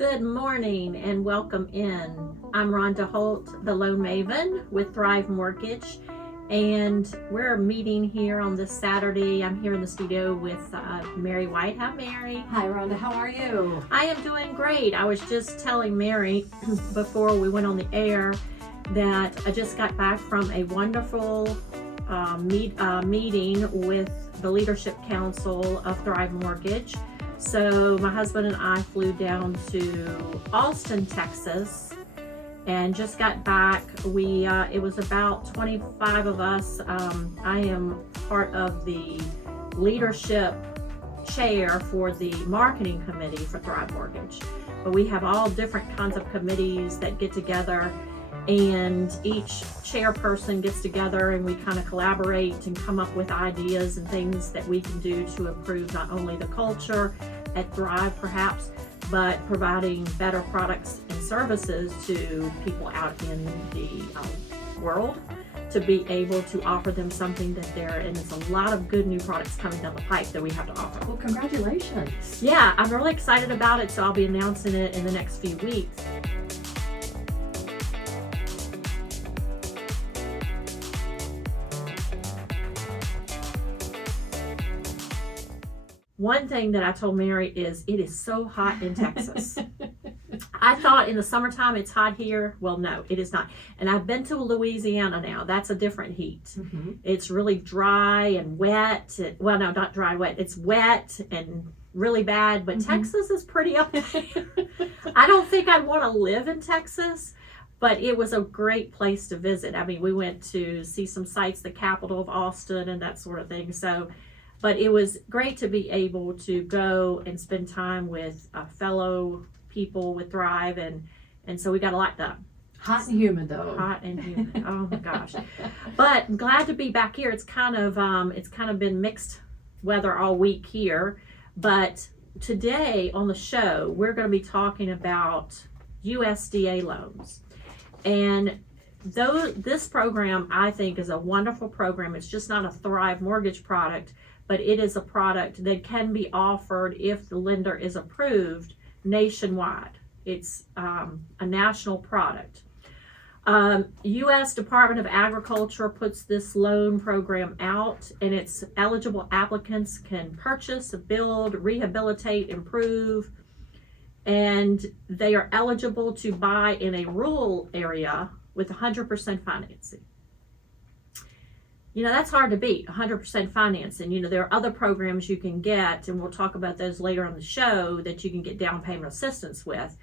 Good morning and welcome in. I'm Rhonda Holt, the Loan Maven with Thrive Mortgage, and we're meeting here on this Saturday. I'm here in the studio with Mary White. Hi, Mary. Hi, Rhonda. How are you? I am doing great. I was just telling Mary before we went on the air that I just got back from a wonderful meeting with the Leadership Council of Thrive Mortgage. So my husband and I flew down to Austin, Texas, and just got back. It was about 25 of us. I am part of the leadership chair for the marketing committee for Thrive Mortgage. But we have all different kinds of committees that get together, and each chairperson gets together and we kind of collaborate and come up with ideas and things that we can do to improve not only the culture at Thrive perhaps, but providing better products and services to people out in the world to be able to offer them something that and there's a lot of good new products coming down the pipe that we have to offer. Well, congratulations. Yeah, I'm really excited about it, so I'll be announcing it in the next few weeks. One thing that I told Mary is it is so hot in Texas. I thought in the summertime it's hot here. Well, no, it is not. And I've been to Louisiana now. That's a different heat. Mm-hmm. It's really dry and wet. Well, no, not dry and wet. It's wet and really bad, but mm-hmm. Texas is pretty up there. I don't think I'd want to live in Texas, but it was a great place to visit. I mean, we went to see some sites, the capital of Austin and that sort of thing. But it was great to be able to go and spend time with fellow people with Thrive, and so we got a lot done. Hot and humid though. Hot and humid. Oh my gosh! But I'm glad to be back here. It's kind of been mixed weather all week here, but today on the show we're going to be talking about USDA loans, and this program I think is a wonderful program. It's just not a Thrive Mortgage product, but it is a product that can be offered if the lender is approved nationwide. It's a national product. U.S. Department of Agriculture puts this loan program out, and its eligible applicants can purchase, build, rehabilitate, improve, and they are eligible to buy in a rural area with 100% financing. You know, that's hard to beat, 100% financing. You know, there are other programs you can get, and we'll talk about those later on the show, that you can get down payment assistance with.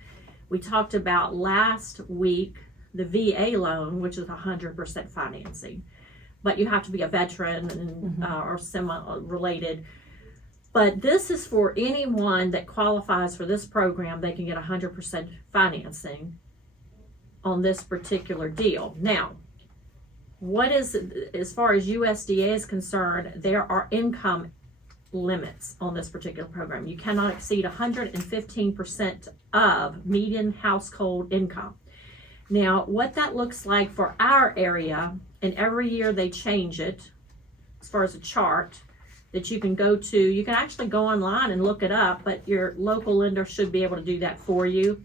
We talked about last week the VA loan, which is 100% financing. But you have to be a veteran and, or semi-related. But this is for anyone that qualifies for this program. They can get 100% financing on this particular deal. Now, as far as USDA is concerned, there are income limits on this particular program. You cannot exceed 115% of median household income. Now, what that looks like for our area, and every year they change it as far as a chart that you can go to. You can actually go online and look it up, but your local lender should be able to do that for you.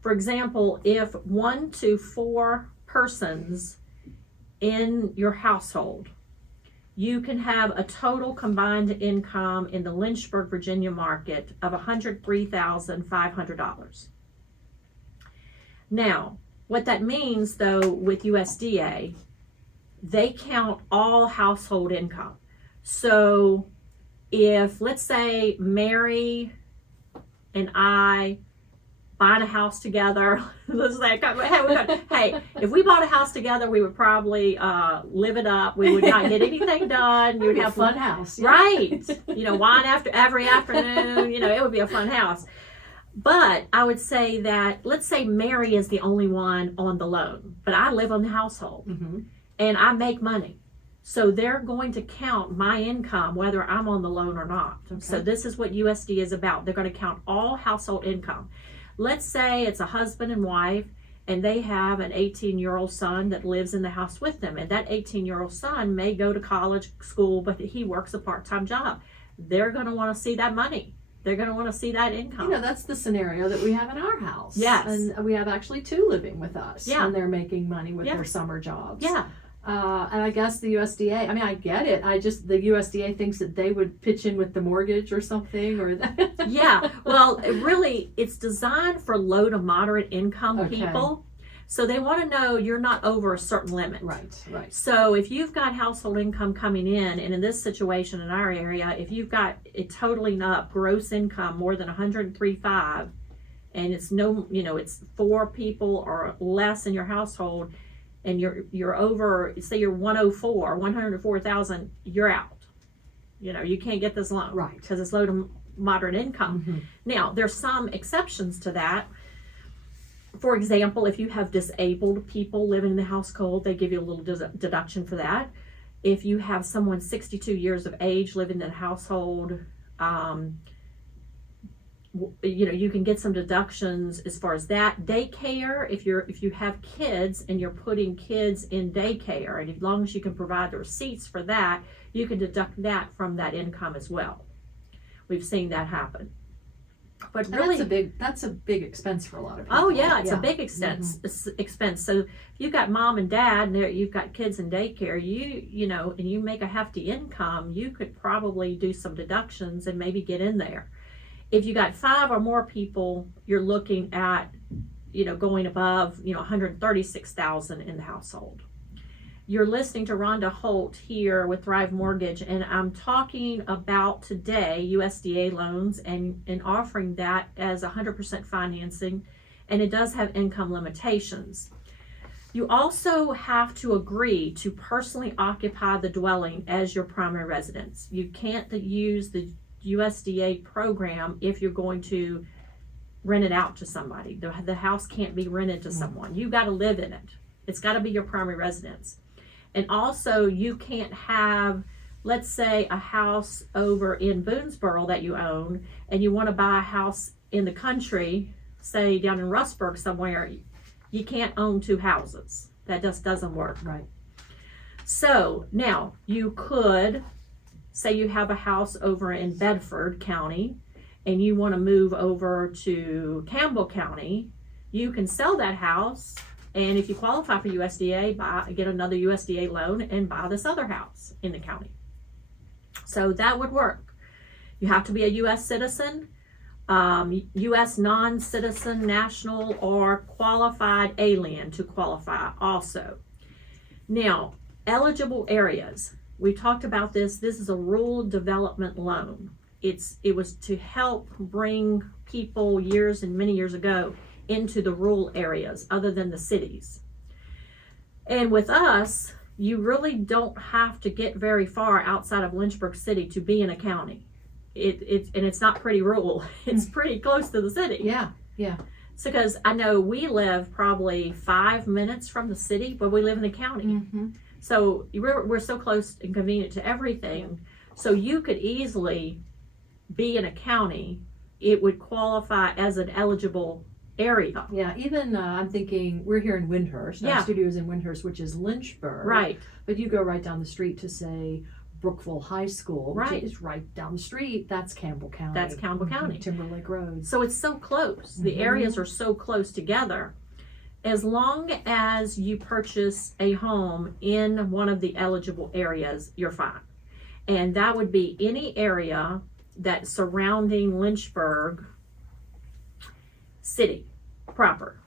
For example, if 1 to 4 persons in your household, you can have a total combined income in the Lynchburg, Virginia market of $103,500. Now, what that means though with USDA, they count all household income. So if, let's say, Mary and I buying a house together, let's say, hey, if we bought a house together, we would probably live it up. We would not get anything done. You would have a fun house. Yeah. Right. You know, wine every afternoon, you know, it would be a fun house. But I would say that, let's say Mary is the only one on the loan, but I live on the household and I make money. So they're going to count my income whether I'm on the loan or not. Okay. So this is what USDA is about. They're going to count all household income. Let's say it's a husband and wife, and they have an 18-year-old son that lives in the house with them. And that 18-year-old son may go to college, school, but he works a part-time job. They're going to want to see that money. They're going to want to see that income. You know, that's the scenario that we have in our house. Yes. And we have actually 2 living with us. Yeah. And they're making money with Yeah. their summer jobs. Yeah. And I guess the USDA, I mean, I get it. The USDA thinks that they would pitch in with the mortgage or something or that. Yeah. Well, it's designed for low to moderate income Okay. people. So they want to know you're not over a certain limit. Right, right. So if you've got household income coming in, and in this situation in our area, if you've got it totaling up gross income more than 103.5, and it's it's 4 people or less in your household, and you're over, say you're 104,000, you're out. You can't get this loan, Right. Because it's low to moderate income. Mm-hmm. Now there's some exceptions to that. For example, if you have disabled people living in the household, they give you a little deduction for that. If you have someone 62 years of age living in the household, you can get some deductions as far as that. Daycare, if you have kids and you're putting kids in daycare, and as long as you can provide the receipts for that, you can deduct that from that income as well. We've seen that happen. But And really, that's a big expense for a lot of people. oh yeah, it's a big expense. So if you've got mom and dad, and you've got kids in daycare, and you make a hefty income, you could probably do some deductions and maybe get in there. If you got 5 or more people, you're looking at, going above, 136,000 in the household. You're listening to Rhonda Holt here with Thrive Mortgage, and I'm talking about today USDA loans and offering that as 100% financing, and it does have income limitations. You also have to agree to personally occupy the dwelling as your primary residence. You can't use the USDA program if you're going to rent it out to somebody. The house can't be rented to someone. You got to live in it. It's got to be your primary residence. And also, you can't have, let's say, a house over in Boonesboro that you own, and you want to buy a house in the country, say down in Rustburg somewhere. You can't own 2 houses. That just doesn't work. Right. So now you could say you have a house over in Bedford County, and you want to move over to Campbell County. You can sell that house. And if you qualify for USDA, get another USDA loan and buy this other house in the county. So that would work. You have to be a U.S. citizen, U.S. non-citizen, national, or qualified alien to qualify also. Now, eligible areas. We talked about this. This is a rural development loan. It was to help bring people many years ago into the rural areas other than the cities. And with us, you really don't have to get very far outside of Lynchburg City to be in a county. It's not pretty rural. It's pretty close to the city. Yeah, yeah. So because I know we live probably 5 minutes from the city, but we live in the county. Mm-hmm. So we're so close and convenient to everything. So you could easily be in a county. It would qualify as an eligible area. Yeah, even I'm thinking we're here in Windhurst. Yeah. Our studio is in Windhurst, which is Lynchburg. Right. But you go right down the street to, say, Brookville High School, which Right. is right down the street. That's Campbell County. That's Campbell County. Timberlake Road. So it's so close. The areas are so close together. As long as you purchase a home in one of the eligible areas, you're fine. And that would be any area that's surrounding Lynchburg City proper.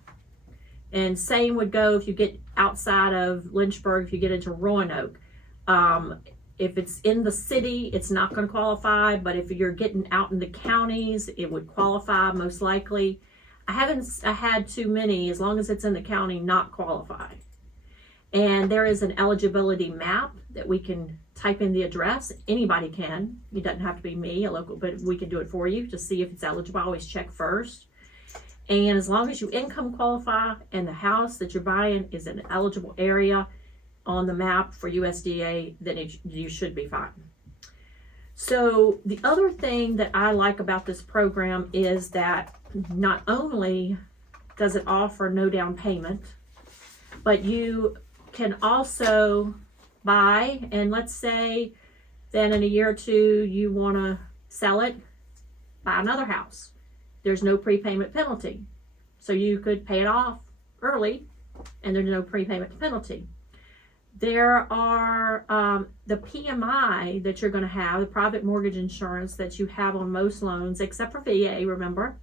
And same would go if you get outside of Lynchburg, if you get into Roanoke. If it's in the city, it's not going to qualify, but if you're getting out in the counties, it would qualify most likely. I haven't had too many, as long as it's in the county, not qualify. And there is an eligibility map that we can type in the address. Anybody can. It doesn't have to be me, a local, but we can do it for you to see if it's eligible. I always check first. And as long as you income qualify and the house that you're buying is an eligible area on the map for USDA, then you should be fine. So the other thing that I like about this program is that not only does it offer no down payment, but you can also buy, and let's say then in a year or two you want to sell it, buy another house. There's no prepayment penalty. So you could pay it off early and there's no prepayment penalty. There are the PMI that you're going to have, the private mortgage insurance that you have on most loans, except for VA, remember.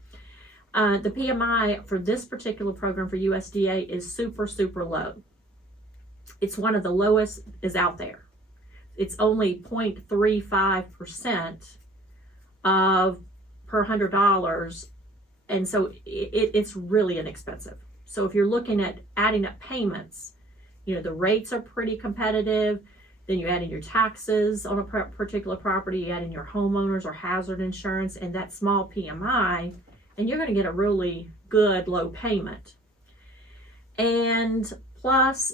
The PMI for this particular program for USDA is super, super low. It's one of the lowest is out there. It's only 0.35% of per $100. And so it's really inexpensive. So if you're looking at adding up payments, you know, the rates are pretty competitive. Then you add in your taxes on a particular property, you add in your homeowners or hazard insurance and that small PMI, and you're going to get a really good low payment. And plus,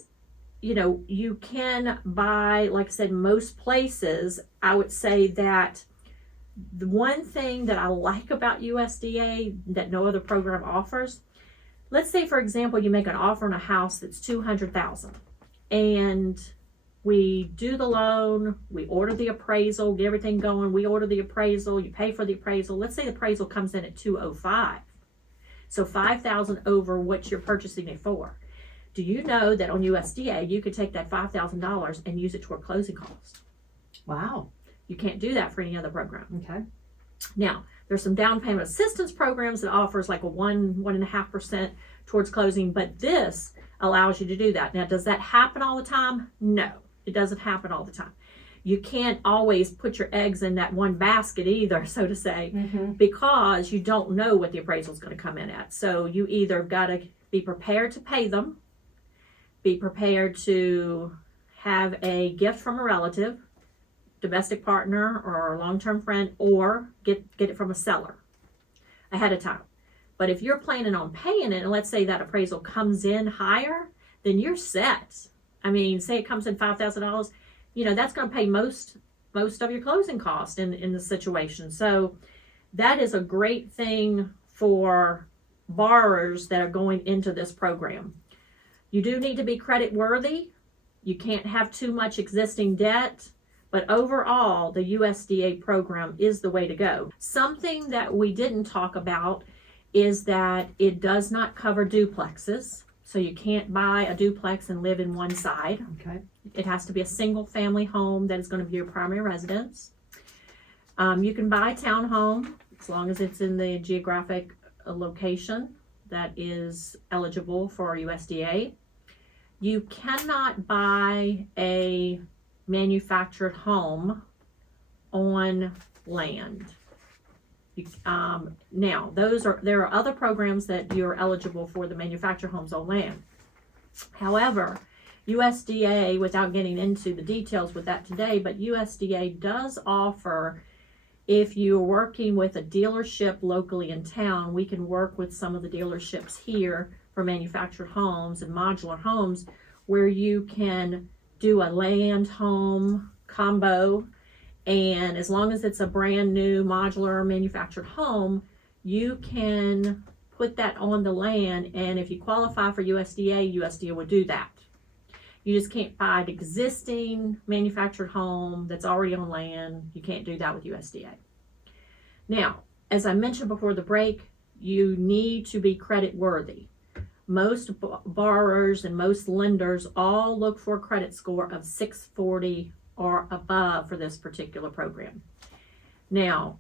you know, you can buy, like I said, most places. I would say that the one thing that I like about USDA that no other program offers, let's say, for example, you make an offer on a house that's $200,000 and we do the loan, we order the appraisal, get everything going, we order the appraisal, you pay for the appraisal. Let's say the appraisal comes in at $205,000. So $5,000 over what you're purchasing it for. Do you know that on USDA, you could take that $5,000 and use it toward closing costs? Wow. You can't do that for any other program. Okay. Now, there's some down payment assistance programs that offers like a 1.5% towards closing, but this allows you to do that. Now, does that happen all the time? No, it doesn't happen all the time. You can't always put your eggs in that one basket either, so to say, because you don't know what the appraisal is going to come in at. So you either got to be prepared to pay them, be prepared to have a gift from a relative, domestic partner or a long-term friend, or get it from a seller ahead of time. But if you're planning on paying it, and let's say that appraisal comes in higher, then you're set. I mean, say it comes in $5,000, you know, that's going to pay most of your closing costs in the situation. So that is a great thing for borrowers that are going into this program. You do need to be credit worthy. You can't have too much existing debt. But overall, the USDA program is the way to go. Something that we didn't talk about is that it does not cover duplexes. So you can't buy a duplex and live in one side. Okay. It has to be a single family home that is going to be your primary residence. You can buy a townhome as long as it's in the geographic location that is eligible for USDA. You cannot buy a manufactured home on land. Now, there are other programs that you're eligible for the manufactured homes on land. However, USDA, without getting into the details with that today, but USDA does offer, if you're working with a dealership locally in town, we can work with some of the dealerships here for manufactured homes and modular homes where you can do a land home combo, and as long as it's a brand new modular manufactured home, you can put that on the land, and if you qualify for USDA will do that. You just can't buy an existing manufactured home that's already on land. You can't do that with USDA. Now, as I mentioned before the break, you need to be credit worthy. Most borrowers and most lenders all look for a credit score of 640 or above for this particular program. Now,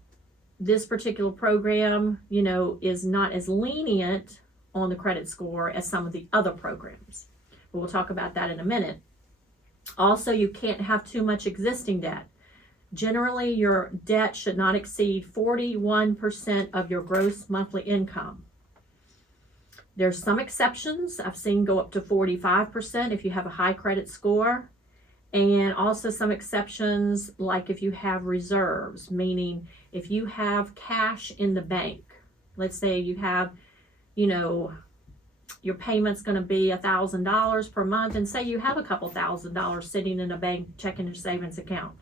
this particular program, you know, is not as lenient on the credit score as some of the other programs. But we'll talk about that in a minute. Also, you can't have too much existing debt. Generally, your debt should not exceed 41% of your gross monthly income. There's some exceptions. I've seen go up to 45% if you have a high credit score. And also some exceptions, like if you have reserves, meaning if you have cash in the bank. Let's say you have, you know, your payment's going to be $1,000 per month, and say you have a couple $1,000 sitting in a bank checking or savings account.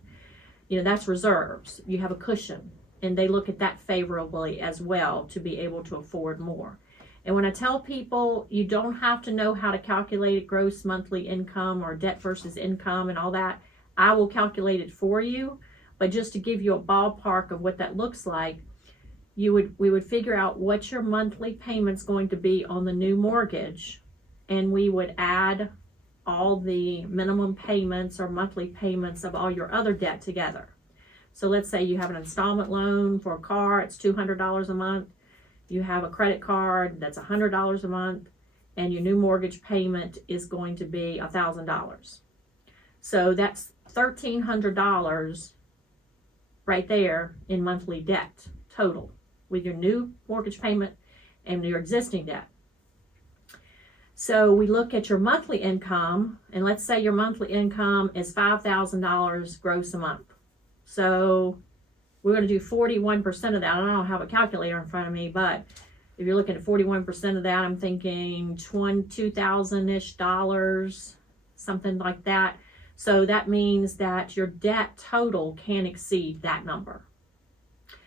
You know, that's reserves. You have a cushion, and they look at that favorably as well to be able to afford more. And when I tell people you don't have to know how to calculate gross monthly income or debt versus income and all that, I will calculate it for you. But just to give you a ballpark of what that looks like, we would figure out what your monthly payment's going to be on the new mortgage, and we would add all the minimum payments or monthly payments of all your other debt together. So let's say you have an installment loan for a car, it's $200 a month. You have a credit card that's $100 a month, and your new mortgage payment is going to be $1,000. So that's $1,300 right there in monthly debt total with your new mortgage payment and your existing debt. So we look at your monthly income, and let's say your monthly income is $5,000 gross a month. So we're going to do 41% of that. I don't have a calculator in front of me, but if you're looking at 41% of that, I'm thinking $2,000-ish, something like that. So that means that your debt total can exceed that number.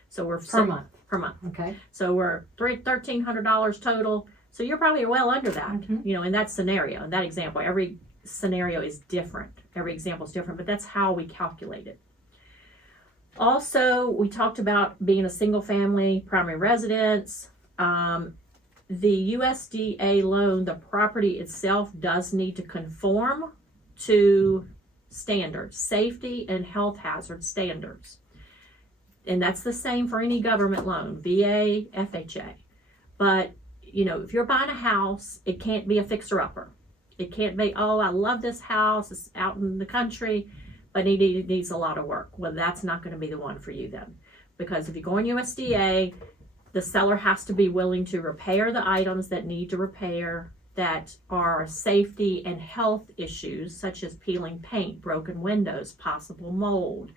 So we're Per month. Per month. Okay. So we're $1,300 total. So you're probably well under that, in that scenario, in that example. Every scenario is different. Every example is different, but that's how we calculate it. Also, we talked about being a single family primary residence. The USDA loan, the property itself does need to conform to standards, safety and health hazard standards. And that's the same for any government loan, VA, FHA. But, if you're buying a house, it can't be a fixer-upper. It can't be, oh, I love this house, it's out in the country, but it needs a lot of work. Well, that's not going to be the one for you then. Because if you go on USDA, the seller has to be willing to repair the items that need to repair that are safety and health issues, such as peeling paint, broken windows, possible mold,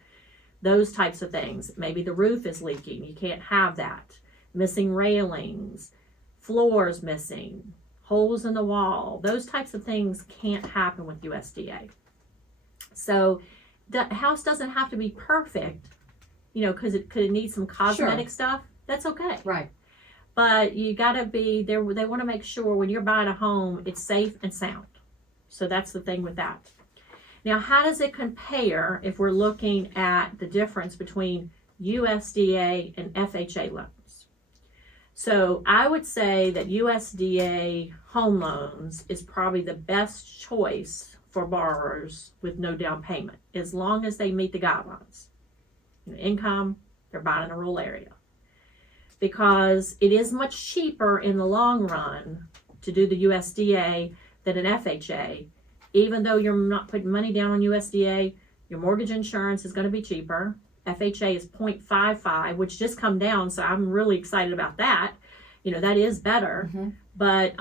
those types of things. Maybe the roof is leaking. You can't have that. Missing railings, floors missing, holes in the wall. Those types of things can't happen with USDA. So the house doesn't have to be perfect, because it could need some cosmetic stuff. That's okay. Right. But you got to be there. They want to make sure when you're buying a home, it's safe and sound. So that's the thing with that. Now, how does it compare if we're looking at the difference between USDA and FHA loans? So I would say that USDA home loans is probably the best choice for borrowers with no down payment, as long as they meet the guidelines. Income, they're buying in a rural area. Because it is much cheaper in the long run to do the USDA than an FHA. Even though you're not putting money down on USDA, your mortgage insurance is going to be cheaper. FHA is 0.55, which just come down, so I'm really excited about that. That is better. But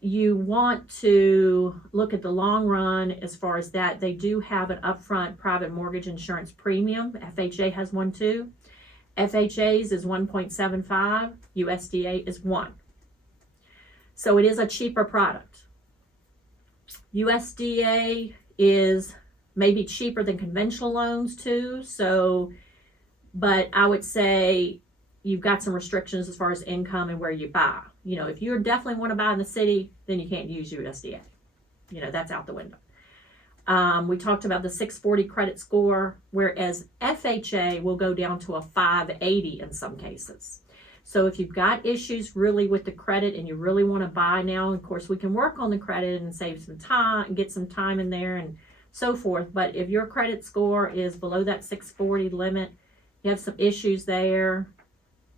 you want to look at the long run as far as that. They do have an upfront private mortgage insurance premium. FHA has one too. FHA's is 1.75, USDA is 1. So it is a cheaper product. USDA is maybe cheaper than conventional loans too. But I would say you've got some restrictions as far as income and where you buy. If you definitely want to buy in the city, then you can't use USDA. That's out the window. We talked about the 640 credit score, whereas FHA will go down to a 580 in some cases. So if you've got issues really with the credit and you really want to buy now, of course, we can work on the credit and save some time and get some time in there and so forth. But if your credit score is below that 640 limit, you have some issues there,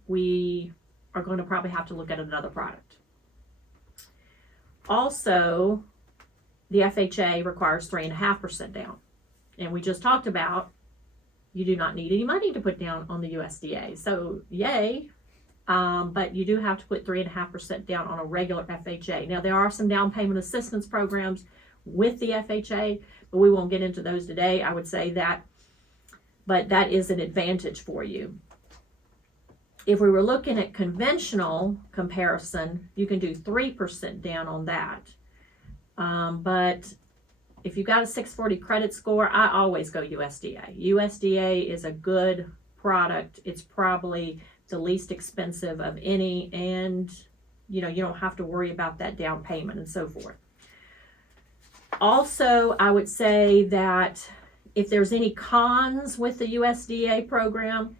we are going to probably have to look at another product. Also, the FHA requires 3.5% down. And we just talked about you do not need any money to put down on the USDA. So yay, but you do have to put 3.5% down on a regular FHA. Now there are some down payment assistance programs with the FHA, but we won't get into those today. I would say that, but that is an advantage for you. If we were looking at conventional comparison, you can do 3% down on that. But if you've got a 640 credit score, I always go USDA. USDA is a good product. It's probably the least expensive of any, and you don't have to worry about that down payment and so forth. Also, I would say that if there's any cons with the USDA program,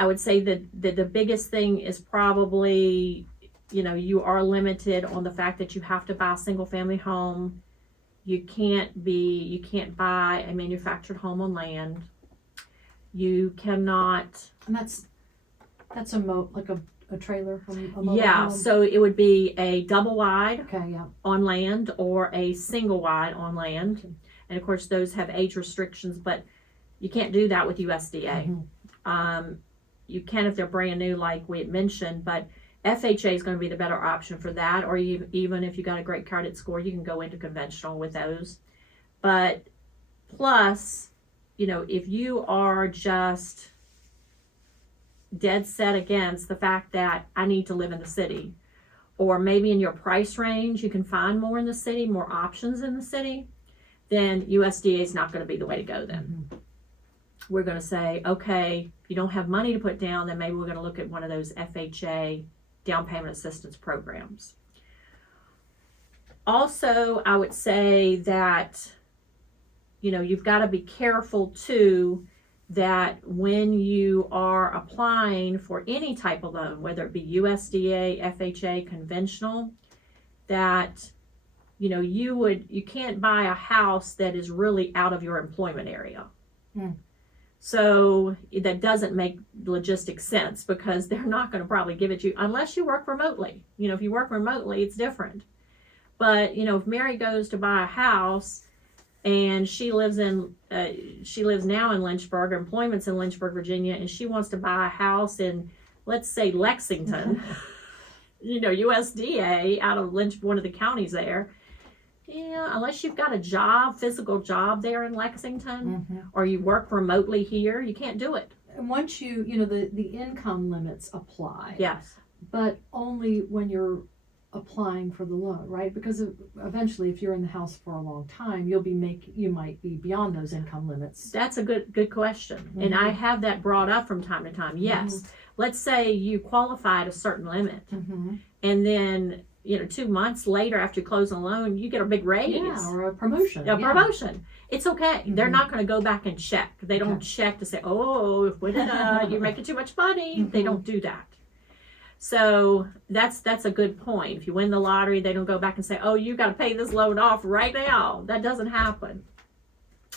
I would say that the biggest thing is probably, you are limited on the fact that you have to buy a single family home. You can't buy a manufactured home on land. You cannot. And that's a trailer, a mobile Yeah, home? so it would be a double wide Okay, yeah. on land or a single wide on land. And of course, those have age restrictions, but you can't do that with USDA. Mm-hmm. You can if they're brand new, like we had mentioned, but FHA is going to be the better option for that. Or even if you got a great credit score, you can go into conventional with those. But plus, if you are just dead set against the fact that I need to live in the city, or maybe in your price range, you can find more in the city, more options in the city, then USDA is not going to be the way to go then. Mm-hmm. We're going to say, okay, if you don't have money to put down, then maybe we're going to look at one of those FHA down payment assistance programs. Also, I would say that, you've got to be careful too, that when you are applying for any type of loan, whether it be USDA, FHA, conventional, that, you can't buy a house that is really out of your employment area. Mm. So that doesn't make logistic sense, because they're not going to probably give it to you unless you work remotely. If you work remotely, it's different. But, if Mary goes to buy a house and she lives now in Lynchburg, her employment's in Lynchburg, Virginia, and she wants to buy a house in, let's say, Lexington, USDA out of one of the counties there. Unless you've got a physical job there in Lexington, Mm-hmm. or you work remotely here, you can't do it. And once the income limits apply. Yes. But only when you're applying for the loan, right? Because eventually, if you're in the house for a long time, you might be beyond those income limits. That's a good question. Mm-hmm. And I have that brought up from time to time. Yes. Mm-hmm. Let's say you qualify at a certain limit, Mm-hmm. and then 2 months later after you close a loan, you get a big raise. Yeah, or a promotion. Promotion. It's okay. Mm-hmm. They're not going to go back and check. They don't check to say, oh, you're making too much money. Mm-hmm. They don't do that. So that's a good point. If you win the lottery, they don't go back and say, oh, you got to pay this loan off right now. That doesn't happen.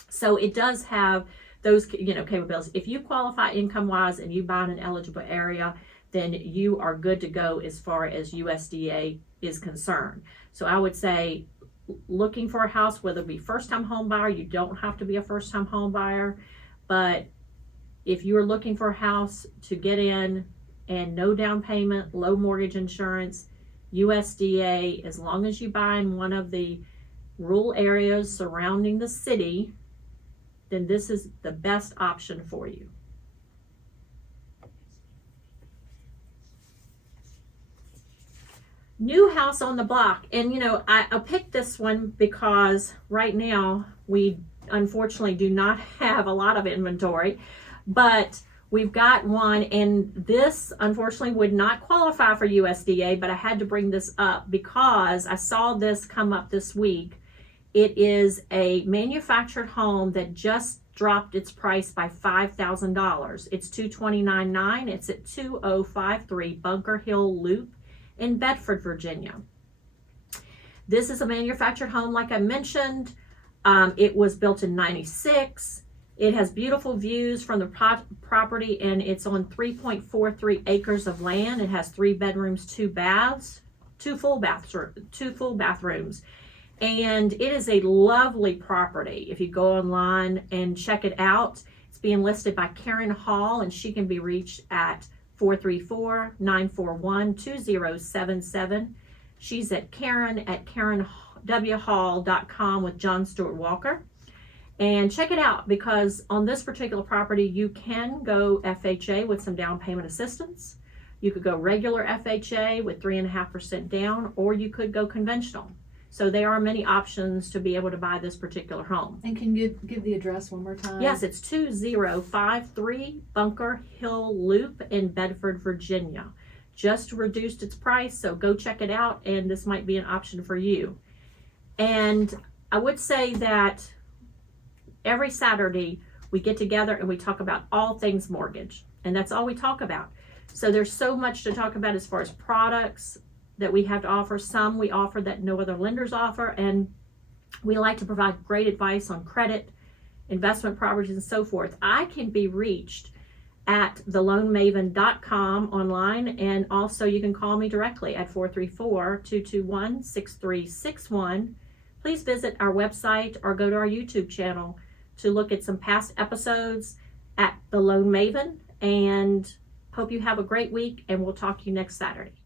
So it does have those capabilities. If you qualify income-wise and you buy in an eligible area, then you are good to go as far as USDA is concerned. So I would say, looking for a house, whether it be first-time home buyer, you don't have to be a first-time home buyer, but if you're looking for a house to get in and no down payment, low mortgage insurance, USDA, as long as you buy in one of the rural areas surrounding the city, then this is the best option for you. New house on the block. And I picked this one because right now we unfortunately do not have a lot of inventory, but we've got one, and this unfortunately would not qualify for USDA, but I had to bring this up because I saw this come up this week. It is a manufactured home that just dropped its price by $5,000. It's $229,900. It's at 2053 Bunker Hill Loop in Bedford, Virginia. This is a manufactured home, like I mentioned. It was built in '96. It has beautiful views from the property, and it's on 3.43 acres of land. It has 3 bedrooms, 2 baths, 2 full bathrooms. And it is a lovely property. If you go online and check it out, it's being listed by Karen Hall, and she can be reached at 434-941-2077. She's at karenwhall.com with John Stewart Walker. And check it out, because on this particular property, you can go FHA with some down payment assistance. You could go regular FHA with 3.5% down, or you could go conventional. So there are many options to be able to buy this particular home. And can you give the address one more time? Yes, it's 2053 Bunker Hill Loop in Bedford, Virginia. Just reduced its price, so go check it out, and this might be an option for you. And I would say that every Saturday we get together and we talk about all things mortgage. And that's all we talk about. So there's so much to talk about as far as products that we have to offer. Some we offer that no other lenders offer, and we like to provide great advice on credit, investment properties, and so forth. I can be reached at theloanmaven.com online, and also you can call me directly at 434-221-6361. Please visit our website or go to our YouTube channel to look at some past episodes at The Loan Maven, and hope you have a great week, and we'll talk to you next Saturday.